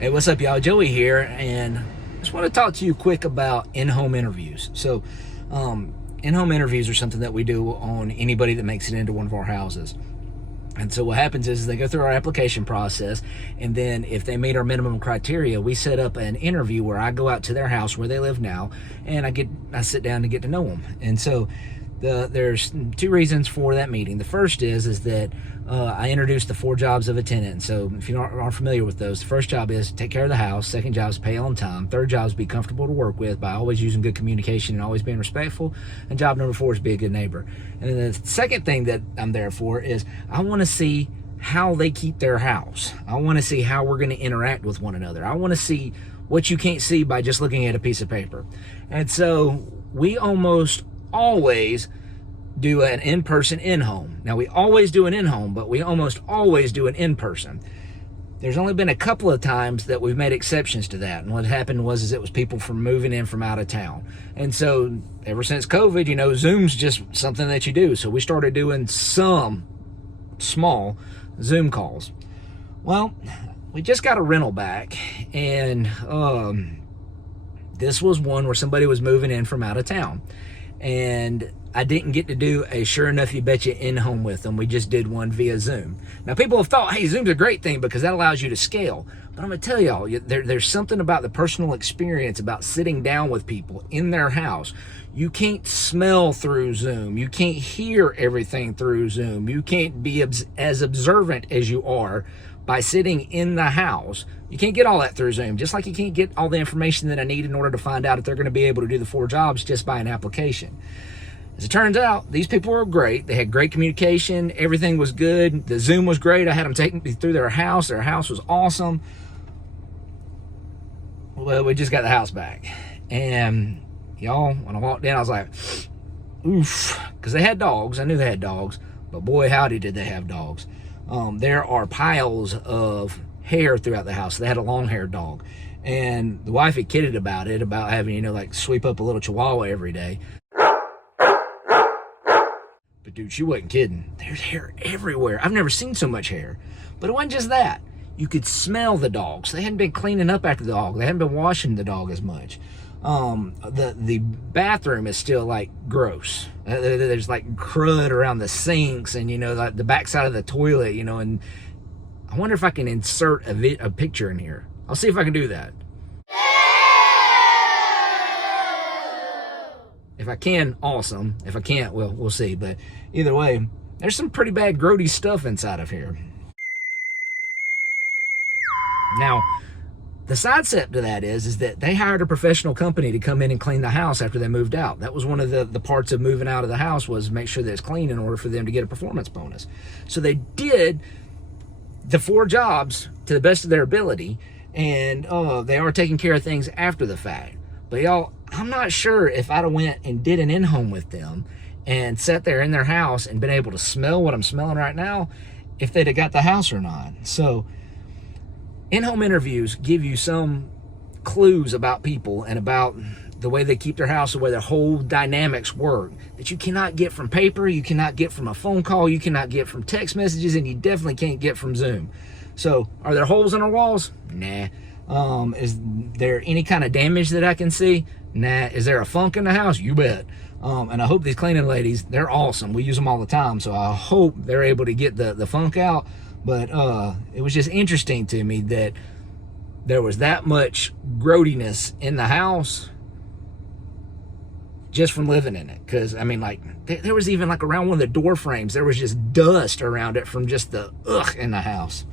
Hey, what's up, y'all? Joey here, and just want to talk to you quick about in-home interviews. In-home interviews are something that we do on anybody that makes it into one of our houses. And so what happens is they go through our application process, and then if they meet our minimum criteria, we set up an interview where I go out to their house where they live now, and I sit down to get to know them. And so there's two reasons for that meeting. The first is that I introduced the 4 jobs of a tenant. So if you aren't familiar with those, the first job is take care of the house. Second job is pay on time. Third job is be comfortable to work with by always using good communication and always being respectful. And job number 4 is be a good neighbor. And then the second thing that I'm there for is I want to see how they keep their house. I want to see how we're going to interact with one another. I want to see what you can't see by just looking at a piece of paper. And so we almost always do an in-person in-home. Now, we always do an in-home, but we almost always do an in-person. There's only been a couple of times that we've made exceptions to that. And what happened was it was people from moving in from out of town. And so ever since COVID, Zoom's just something that you do. So we started doing some small Zoom calls. Well, we just got a rental back, and this was one where somebody was moving in from out of town. And I didn't get to do a sure enough you betcha in-home with them. We just did one via Zoom. Now, people have thought, hey, Zoom's a great thing because that allows you to scale. But I'm going to tell y'all, there's something about the personal experience about sitting down with people in their house. You can't smell through Zoom. You can't hear everything through Zoom. You can't be as observant as you are by sitting in the house. You can't get all that through Zoom, just like you can't get all the information that I need in order to find out if they're going to be able to do the 4 jobs just by an application. As it turns out, these people were great. They had great communication. Everything was good. The Zoom was great. I had them take me through their house. Their house was awesome. Well, we just got the house back. And y'all, when I walked in, I was like, oof, because they had dogs. I knew they had dogs, but boy, howdy did they have dogs. There are piles of hair throughout the house. They had a long-haired dog. And the wife had kidded about it, about having, like sweep up a little chihuahua every day. But dude, she wasn't kidding. There's hair everywhere. I've never seen so much hair. But it wasn't just that. You could smell the dogs. They hadn't been cleaning up after the dog. They hadn't been washing the dog as much. The bathroom is still like gross. There's like crud around the sinks and like the backside of the toilet, and I wonder if I can insert a picture in here. I'll see if I can do that. If I can, awesome. If I can't, well, we'll see. But either way, there's some pretty bad grody stuff inside of here. Now, the side step to that is that they hired a professional company to come in and clean the house after they moved out. That was one of the parts of moving out of the house, was make sure that it's clean in order for them to get a performance bonus. So they did the 4 jobs to the best of their ability, and they are taking care of things after the fact. But y'all, I'm not sure if I'd have went and did an in-home with them and sat there in their house and been able to smell what I'm smelling right now, if they'd have got the house or not. So in-home interviews give you some clues about people and about the way they keep their house, the way their whole dynamics work, that you cannot get from paper, you cannot get from a phone call, you cannot get from text messages, and you definitely can't get from Zoom. So are there holes in our walls? Nah. Is there any kind of damage that I can see? Nah. Is there a funk in the house? You bet. And I hope these cleaning ladies, they're awesome. We use them all the time, so I hope they're able to get the funk out. But it was just interesting to me that there was that much grodiness in the house just from living in it. Because, I mean, like, there was even, like, around one of the door frames, there was just dust around it from just the ugh in the house.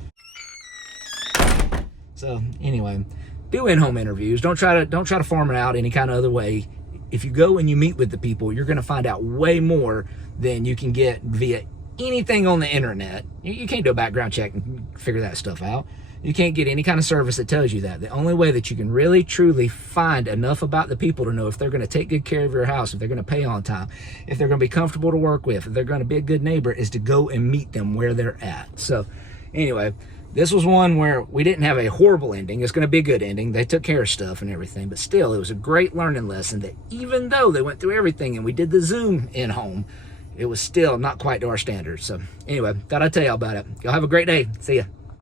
So, anyway, do in-home interviews. Don't try to farm it out any kind of other way. If you go and you meet with the people, you're going to find out way more than you can get via anything on the internet. You can't do a background check and figure that stuff out. You can't get any kind of service that tells you that. The only way that you can really, truly find enough about the people to know if they're going to take good care of your house, if they're going to pay on time, if they're going to be comfortable to work with, if they're going to be a good neighbor, is to go and meet them where they're at. So, anyway, this was one where we didn't have a horrible ending. It's going to be a good ending. They took care of stuff and everything, but still, it was a great learning lesson that even though they went through everything and we did the Zoom in-home, it was still not quite to our standards. So anyway, thought I'd tell y'all about it. Y'all have a great day. See ya.